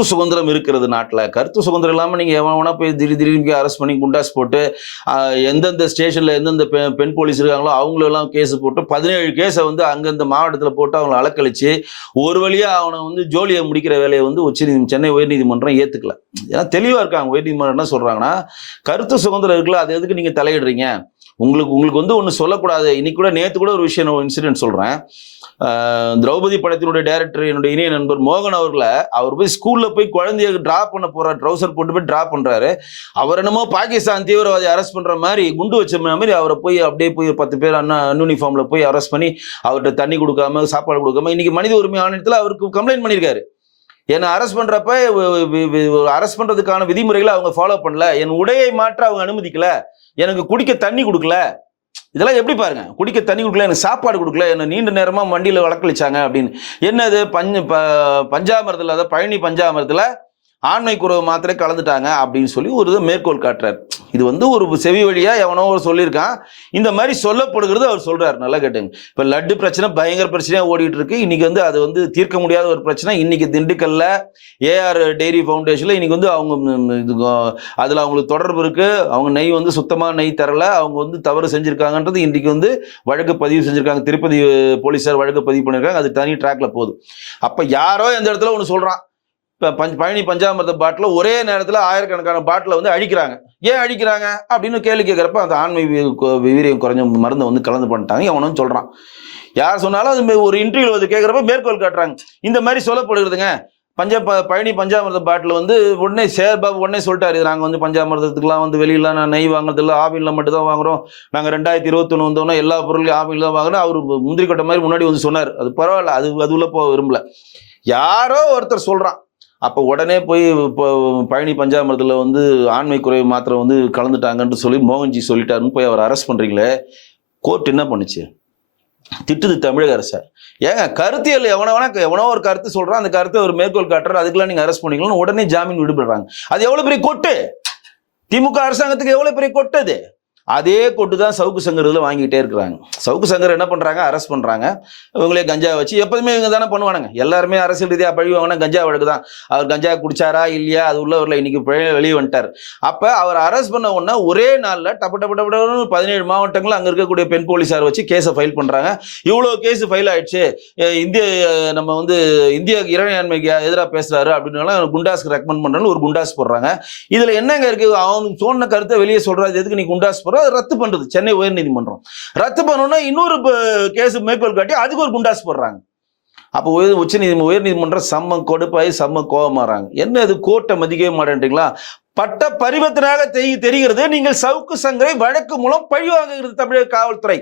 கருத்து சுதந்திரம் இருக்கிறது நாட்டில். கருத்து சுதந்திரம் இல்லாமல் நீங்கள் எவனா போய் திடீர் திடீர்னு அரெஸ்ட் பண்ணி குண்டாஸ் போட்டு எந்தெந்த ஸ்டேஷனில் எந்தெந்த பெ- பெண் போலீஸ் இருக்காங்களோ அவங்களெல்லாம் கேஸ் போட்டு பதினேழு கேஸை வந்து அந்தந்த மாவட்டத்தில் போட்டு அவங்களை அலக்கழிச்சு ஒரு வழியாக அவனை வந்து ஜோலியை முடிக்கிற வேலையை வந்து உச்ச சென்னை உயர்நீதிமன்றம் ஏற்றுக்கல ஏன்னா தெளிவாக இருக்காங்க. உயர்நீதிமன்றம் என்ன சொல்கிறாங்கன்னா கருத்து சுதந்திரம் இருக்குல்ல அது எதுக்கு நீங்கள் தலையிடுறீங்க? உங்களுக்கு உங்களுக்கு வந்து ஒன்று சொல்லக்கூடாது. இன்னைக்கு கூட நேற்று கூட ஒரு விஷயம் இன்சிடென்ட் சொல்கிறேன் திரௌபதி படத்தினுடைய டைரக்டர் என்னுடைய இணைய நண்பர் மோகன் அவர்களை அவர் போய் ஸ்கூலில் போய் குழந்தைய ட்ராப் பண்ண போகிறார் ட்ரௌசர் போட்டு போய் ட்ராப் பண்ணுறாரு அவர் என்னமோ பாகிஸ்தான் தீவிரவாதி அரெஸ்ட் பண்ணுற மாதிரி குண்டு வச்ச மாதிரி அவரை போய் அப்படியே போய் பத்து பேர் அண்ணா யூனிஃபார்மில் போய் அரெஸ்ட் பண்ணி அவர்கிட்ட தண்ணி கொடுக்காம சாப்பாடு கொடுக்காம இன்னைக்கு மனித உரிமை ஆணையத்தில் அவருக்கு கம்ப்ளைண்ட் பண்ணியிருக்காரு. என்னை அரெஸ்ட் பண்ணுறப்ப அரெஸ்ட் பண்ணுறதுக்கான விதிமுறைகளை அவங்க ஃபாலோ பண்ணல. என் உடையை மாற்ற அவங்க அனுமதிக்கல. எனக்கு குடிக்க தண்ணி கொடுக்கல. இதெல்லாம் எப்படி பாருங்க? குடிக்க தண்ணி கொடுக்கல எனக்கு சாப்பாடு கொடுக்கல என்ன நீண்ட நேரமா வண்டியில வழக்களிச்சாங்க அப்படின்னு. என்னது? பஞ்ச ப- பஞ்சாமிரத்தில் அதாவது பழனி பஞ்சாமிரத்தில் ஆண்மை குறவு மாத்திரை கலந்துட்டாங்க அப்படின்னு சொல்லி ஒரு இதை மேற்கோள் காட்டுறார். இது வந்து ஒரு செவி வழியா எவனோ ஒரு சொல்லியிருக்கான். இந்த மாதிரி சொல்லப்படுகிறது அவர் சொல்றாரு. நல்லா கேட்டுங்க. இப்போ லட்டு பிரச்சனை பயங்கர பிரச்சனையாக ஓடிட்டு இருக்கு இன்னைக்கு வந்து அது வந்து தீர்க்க முடியாத ஒரு பிரச்சனை. இன்னைக்கு திண்டுக்கல்ல ஏஆர் டெய்ரி ஃபவுண்டேஷன்ல இன்னைக்கு வந்து அவங்க அதில் இது, அதுல அவங்களுக்கு தொடர்பு இருக்கு. அவங்க நெய் வந்து சுத்தமாக நெய் தரல. அவங்க வந்து தவறு செஞ்சிருக்காங்கன்றது இன்றைக்கி வந்து வழக்கு பதிவு செஞ்சிருக்காங்க. திருப்பதி போலீஸார் போலீசார் வழக்கு பதிவு பண்ணியிருக்காங்க அது தனி ட்ராக்ல போகுது. அப்ப யாரோ எந்த இடத்துல ஒன்று சொல்றான். இப்போ பஞ்ச் பழனி பஞ்சாமிர்த பாட்டில் ஒரே நேரத்தில் ஆயிரக்கணக்கான பாட்டில் வந்து அழிக்கிறாங்க. ஏன் அழிக்கிறாங்க? அப்படின்னு கேள்வி கேட்குறப்ப அந்த ஆண்மை வீரியம் குறைஞ்ச மருந்தை வந்து கலந்து பண்ணிட்டாங்க. அவனும் சொல்கிறான் யார் சொன்னாலும் அது ஒரு இன்டர்வியூ வந்து கேட்குறப்ப மேற்கோள் காட்டுறாங்க. இந்த மாதிரி சொல்லப்படுகிறதுங்க. பஞ்ச ப- பழனி பஞ்சாமிர்த பாட்டில் வந்து உடனே சேர் பாபு உடனே சொல்லிட்டாரு. நாங்கள் வந்து பஞ்சாமிர்தத்துக்குலாம் வந்து வெளியிலாம் நான் நெய் வாங்குறதில்ல. ஆவினில் மட்டும் தான் வாங்குறோம். நாங்கள் ரெண்டாயிரத்தி இருபத்தொன்று வந்தோம்னா எல்லா பொருளையும் ஆவினில் தான் வாங்குறோம். அவர் முந்திரி கொட்டை மாதிரி முன்னாடி வந்து சொன்னார். அது பரவாயில்ல. அது அது உள்ள போக விரும்பல. யாரோ ஒருத்தர் சொல்கிறான் அப்போ உடனே போய் இப்போ பழனி பஞ்சாமிரத்தில் வந்து ஆண்மை குறைவு மாத்திரை வந்து கலந்துட்டாங்கன்னு சொல்லி மோகன்ஜி சொல்லிட்டாருன்னு போய் அவர் அரெஸ்ட் பண்ணுறீங்களே கோர்ட் என்ன பண்ணுச்சு? திட்டுது தமிழக அரசை ஏங்க கருத்தியல் எவனோ வேணா எவனோ ஒரு கருத்து சொல்கிறான் அந்த கருத்தை ஒரு மேற்கோள் காட்டுறாரு. அதுக்கெல்லாம் நீங்கள் அரெஸ்ட் பண்ணிக்கலாம் உடனே ஜாமீன் விடுபடுறாங்க. அது எவ்வளோ பெரிய கொட்டு? திமுக அரசாங்கத்துக்கு எவ்வளோ பெரிய கொட்டு அது? அதே கொட்டு தான் சவுக்கு சங்கர் இதில் வாங்கிட்டே இருக்கிறாங்க. சவுக்கு சங்கர் என்ன பண்ணுறாங்க அரெஸ்ட் பண்ணுறாங்க இவங்களே கஞ்சா வச்சு எப்போதுமே இவங்க தானே பண்ணுவானுங்க. எல்லாருமே அரசியல் ரீதியாக பழி வாங்கினா கஞ்சா வழக்கு தான். அவர் கஞ்சா குடிச்சாரா இல்லையா? அது உள்ளவரில் இன்னைக்கு வெளியே வந்துட்டார். அப்போ அவர் அரெஸ்ட் பண்ண உடனே ஒரே நாளில் டப்பு டப்பு டப்பு டப்புன்னு பதினேழு மாவட்டங்கள் அங்கே இருக்கக்கூடிய பெண் போலீஸார் வச்சு கேஸை ஃபைல் பண்ணுறாங்க இவ்வளோ கேஸ் ஃபைல் ஆயிடுச்சு. இந்திய நம்ம வந்து இந்திய இறையாண்மைக்கு எதிராக பேசுறாரு அப்படின்னாலும் குண்டாஸ்க்கு ரெக்கமெண்ட் பண்ணுறாங்க ஒரு குண்டாஸ் போடுறாங்க. இதில் என்னங்க இருக்குது அவனுக்கு சொன்ன கருத்தை வெளியே சொல்கிறது எதுக்கு நீ குண்டாஸ் போடுற? அதை ரத்து பண்றது. சென்னை உயர்நீதிமன்றம். ரத்து பண்ணோம்னா இன்னொரு கேஸ் மேற்கோள் காட்டி அதுக்கு ஒரு குண்டாஸ் போடுறாங்க. அப்போ உயர் உச்ச நீதி உயர்நீதிமன்றம் செம்ம கொடுப்பாய் செம்ம கோபமாறாங்க. என்ன இது கோர்ட்டை மதிக்கவே மாட்டேன்றீங்களா? பட்ட பரிவர்த்தனாக தெரி தெரிகிறது நீங்கள் சவுக்கு சங்கரை வழக்கு மூலம் பழிவாங்குகிறது தமிழக காவல்துறை.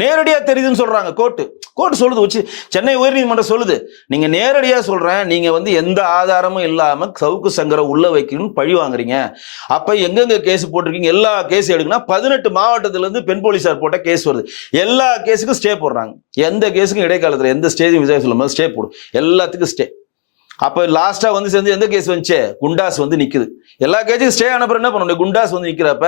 நேரடியா தெரியுதுன்னு சொல்றாங்க கோர்ட்டு. கோர்ட் சொல்லுது உச்சி சென்னை உயர்நீதிமன்றம் சொல்லுது. நீங்க நேரடியா சொல்றேன் நீங்க வந்து எந்த ஆதாரமும் இல்லாம சவுக்கு சங்கரை உள்ள வைக்கணும்னு பழி வாங்குறீங்க. அப்ப எங்கெங்க கேஸ் போட்டிருக்கீங்க? எல்லா கேஸ் எடுக்குன்னா பதினெட்டு மாவட்டத்துல இருந்து பெண் போலீஸார் போட்ட கேஸ் வருது. எல்லா கேஸுக்கும் ஸ்டே போடுறாங்க. எந்த கேஸுக்கும் இடைக்காலத்துல எந்த ஸ்டேஜும் விஜய் சொல்லும் போது ஸ்டே போடும் எல்லாத்துக்கும் ஸ்டே அப்ப லாஸ்டா வந்து சேர்ந்து எந்த கேஸ் வந்துச்சு? குண்டாஸ் வந்து நிக்குது. எல்லா கேஸுக்கும் ஸ்டே அனுப்புற என்ன பண்ண முடியும்? குண்டாஸ் வந்து நிக்கிறப்ப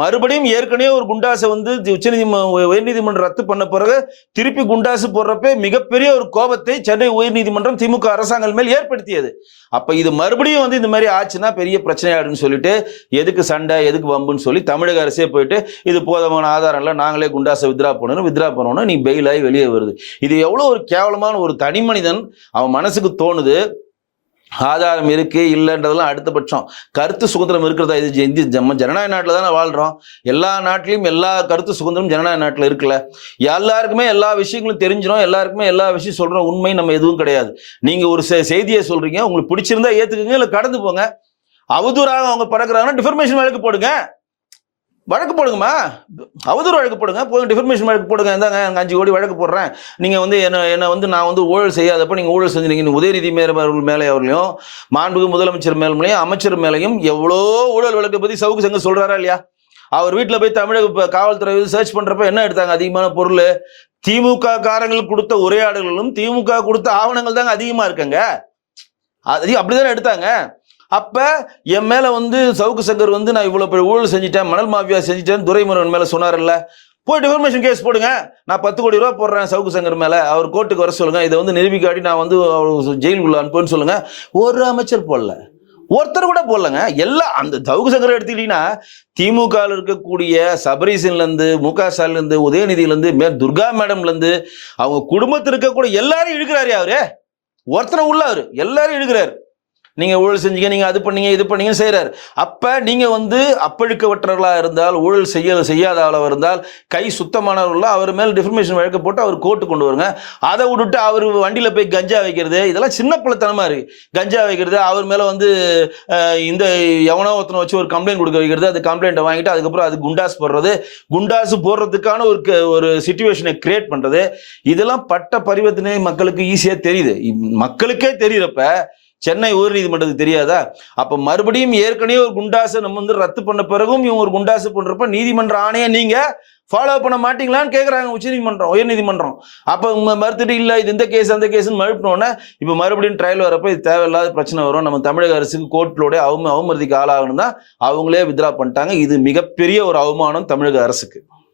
மறுபடியும் ஏற்கனவே ஒரு குண்டாசை வந்து உச்சநீதிமன்ற உயர்நீதிமன்றம் ரத்து பண்ண பிறகு திருப்பி குண்டாசு போடுறப்ப மிகப்பெரிய ஒரு கோபத்தை சென்னை உயர்நீதிமன்றம் திமுக அரசாங்கம் மேல் ஏற்படுத்தியது. அப்போ இது மறுபடியும் வந்து இந்த மாதிரி ஆச்சுன்னா பெரிய பிரச்சனை பிரச்சனையாடுன்னு சொல்லிட்டு எதுக்கு சண்டை எதுக்கு வம்புன்னு சொல்லி தமிழக அரசே போயிட்டு இது போதமான ஆதாரம் நாங்களே குண்டாசை வித்ரா பண்ணணும் வித்ரா பண்ணணும் நீ பெயிலாகி வெளியே வருது. இது எவ்வளோ ஒரு கேவலமான ஒரு தனி மனிதன் அவன் மனசுக்கு தோணுது. ஆதாரம் இருக்கு இல்லைன்றதெல்லாம் அடுத்த பட்சம். கருத்து சுதந்திரம் இருக்கிறதா? இது இந்திய நம்ம ஜனநாயக நாட்டில் தானே வாழ்கிறோம் எல்லா நாட்டிலையும் எல்லா கருத்து சுதந்திரம் ஜனநாயக நாட்டில் இருக்குல்ல. எல்லாருக்குமே எல்லா விஷயங்களும் தெரிஞ்சிடும் எல்லாருக்குமே எல்லா விஷயம் சொல்கிறோம் உண்மை நம்ம எதுவும் கிடையாது. நீங்கள் ஒரு செ- செய்தியை சொல்கிறீங்க உங்களுக்கு பிடிச்சிருந்தா ஏற்றுக்குங்க இல்லை கடந்து போங்க. அவதூறாக அவங்க பறக்குறாங்கன்னா டிஃபர்மேஷன் வழக்கு போடுங்க. வழக்கு போடுங்கம்மா. அவதூறு வழக்கு போடுங்க. போய் டிஃபர்மேஷன் வழக்கு போடுங்க. இந்தாங்க எனக்கு அஞ்சு கோடி வழக்கு போடுறேன். நீங்கள் வந்து என்ன என்ன வந்து நான் வந்து ஊழல் செய்யாதப்ப நீங்கள் ஊழல் செஞ்சுருங்க உதயநிதி மேலவர்கள் மேலே அவர்களையும் மாண்புகு முதலமைச்சர் மேலையும் அமைச்சர் மேலையும் எவ்வளோ ஊழல் வழக்கை பற்றி சவுக்கு சங்க சொல்கிறாரா இல்லையா? அவர் வீட்டில் போய் தமிழக ப- காவல்துறை சர்ச் பண்ணுறப்ப என்ன எடுத்தாங்க? அதிகமான பொருள்? திமுக காரங்கள் கொடுத்த உரையாடல்களும் திமுக கொடுத்த ஆவணங்கள் தாங்க அதிகமாக இருக்குங்க. அது அப்படிதானே எடுத்தாங்க? அப்ப என் மேல வந்து சவுக்கு சங்கர் வந்து நான் இவ்வளவு பெரிய ஊழல் செஞ்சுட்டேன் மணல் மாஃபியா செஞ்சுட்டேன் துரைமுருகன் மேல சொன்னார்ல போய் டிஃபர்மேஷன் கேஸ் போடுங்க. நான் பத்து கோடி ரூபா போடுறேன் சவுக்கு சங்கர் மேல. அவர் கோர்ட்டுக்கு வர சொல்லுங்க. இதை வந்து நிரூபிக்காட்டி நான் வந்து அவர் ஜெயிலுக்குள்ள அனுப்புன்னு சொல்லுங்க. ஒரு அமைச்சர் போடல. ஒருத்தர் கூட போடலங்க. எல்லாம் அந்த சவுக்கு சங்கர் எடுத்துக்கிட்டீங்கன்னா திமுகவில் இருக்கக்கூடிய சபரீசன்லேருந்து மு க ஸ்டாலின்லேருந்து உதயநிதியிலேருந்து மே துர்கா மேடம்லேருந்து அவங்க குடும்பத்தில் இருக்கக்கூடிய எல்லாரும் இழுக்கிறாரு அவரு. ஒருத்தனை உள்ள அவரு. எல்லாரும் இழுக்கிறாரு. நீங்க ஊழல் செஞ்சீங்க நீங்க அது பண்ணீங்க இது பண்ணீங்க செய்யறாரு அப்ப நீங்க வந்து அப்பழுக்கவற்றவர்களா இருந்தால் ஊழல் செய்ய செய்யாத ஆளவா இருந்தால் கை சுத்தமானவர்களா அவர் மேல டிஃபர்மேஷன் வழக்கு போட்டு அவர் கோர்ட்டு கொண்டு வருங்க. அதை விட்டுட்டு அவர் வண்டியில போய் கஞ்சா வைக்கிறது இதெல்லாம் சின்ன பிள்ளைத்தனமா இருக்கு. கஞ்சா வைக்கிறது அவர் மேல வந்து இந்த எவனோ ஒருத்தனை வச்சு ஒரு கம்ப்ளைண்ட் கொடுக்க வைக்கிறது அந்த கம்ப்ளைண்ட்டை வாங்கிட்டு அதுக்கப்புறம் அது குண்டாஸ் போடுறது. குண்டாஸ் போடுறதுக்கான ஒரு க- ஒரு சுச்சுவேஷனை கிரியேட் பண்றது. இதெல்லாம் பட்ட பரிவர்த்தனை மக்களுக்கு ஈஸியா தெரியுது. மக்களுக்கே தெரியுறப்ப சென்னை உயர்நீதிமன்றத்துக்கு தெரியாதா? அப்ப மறுபடியும் ஏற்கனவே ஒரு குண்டாசை நம்ம வந்து ரத்து பண்ண பிறகும் இவங்க ஒரு குண்டாசு பண்றப்ப நீதிமன்ற ஆணையை நீங்க ஃபாலோ பண்ண மாட்டீங்களான்னு கேட்குறாங்க உச்சநீதிமன்றம் உயர்நீதிமன்றம். அப்ப உங்க மறுத்துட்டு இல்ல இது இந்த கேஸ் அந்த கேஸ்னு மறுப்பினோடனே இப்ப மறுபடியும் ட்ரையல் வரப்ப இது தேவையில்லாத பிரச்சனை வரும். நம்ம தமிழக அரசுக்கு கோர்ட்டிலோட அவம அவமதிக்கு ஆளாகணும் தான் அவங்களே வித்ரா பண்ணிட்டாங்க. இது மிகப்பெரிய ஒரு அவமானம் தமிழக அரசுக்கு.